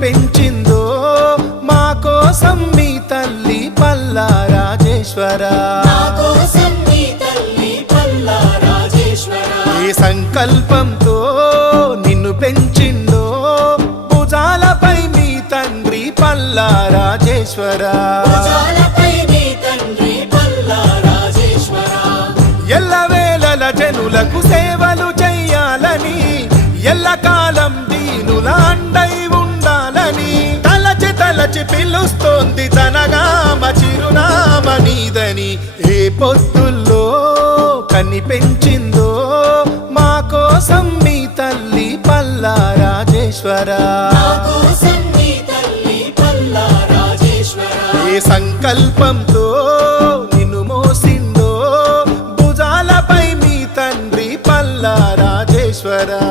పెంచిందో మా కోసం మీ తల్లి పల్లా రాజేశ్వరా. ఏ సంకల్పంతో నిన్ను పెంచిందో భుజాలపై మీ తండ్రి పల్లా రాజేశ్వరా. ఎల్లవేళల జనులకు సేవలు చెయ్యాలని ఎల్లకాలం దీనుల అండై ఉండాలని తలచి తలచి పిలుస్తోంది జనగామ చిరునామ నీదని. ఏ పొద్దుల్లో కని పెంచిందో మా కోసం మీ తల్లి పల్లా రాజేశ్వరా. ఏ సంకల్పంతో నిన్ను మోసిందో భుజాలపై మీ తండ్రి పల్లా రాజేశ్వరా.